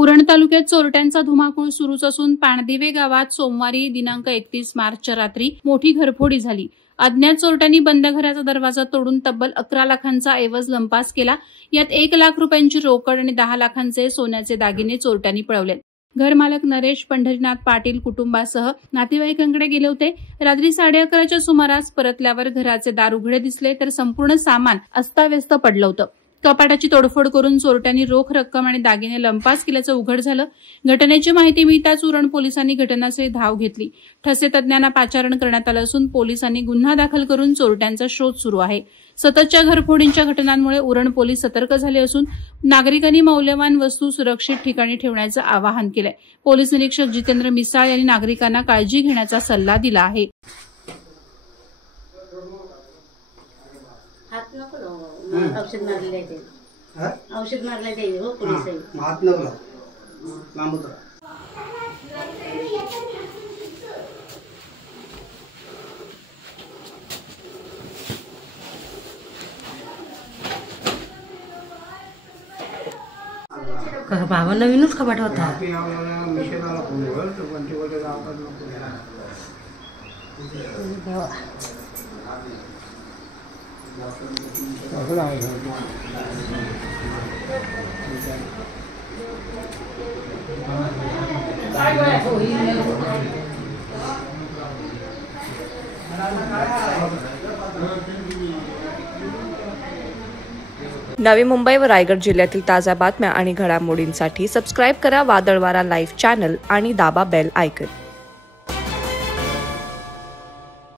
उरण तालुक्यात चोरट्यांचा धुमाकूळ सुरूच असून पाणदिवे गावात सोमवारी दिनांक 31 मार्चच्या रात्री मोठी घरफोडी झाली। अज्ञात चोरट्यांनी बंद घराचा दरवाजा तोडून तब्बल 11 लाखांचा ऐवज लंपास केला। यात 1 लाख रुपयांची रोकड आणि 10 लाखांचे सोन्याचे दागिने चोरट्यांनी पळवले। घरमालक नरेश पंढरीनाथ पाटील कुटुंबासह नातेवाईकांकडे गेले होते। रात्री 11:30च्या सुमारास परतल्यावर घराचे दार उघडे दिसले तर संपूर्ण सामान अस्ताव्यस्त पडलं होतं। कपाटाची तोडफोड करून चोरट्यांनी रोख रक्कम आणि दागिने लंपास केल्याचं उघड झालं। घटनेची माहिती मिळताच उरण पोलिसांनी घटनास्थळी धाव घेतली। ठसे तज्ञांना पाचारण करण्यात आलं असून पोलिसांनी गुन्हा दाखल करून चोरट्यांचा शोध सुरू आहे। सततच्या घरफोडींच्या घटनांमुळे उरण पोलीस सतर्क झाले असून नागरिकांनी मौल्यवान वस्तू सुरक्षित ठिकाणी ठेवण्याचं आवाहन केलंय। पोलीस निरीक्षक जितेंद्र मिसाळ यांनी नागरिकांना काळजी घेण्याचा सल्ला दिला आहे। औषध मारले ते औषध मारले ते हो पोलीस आहे हात नको लांब उतरा। का बाबा नवीनच कपाट होता नवी मुंबई व रायगड जिल्ह्यातील ताज्या बातम्या आणि घडामोडींसाठी सबस्क्राइब करा वादळवारा लाईव्ह चॅनल आणि दाबा बेल आयकॉन।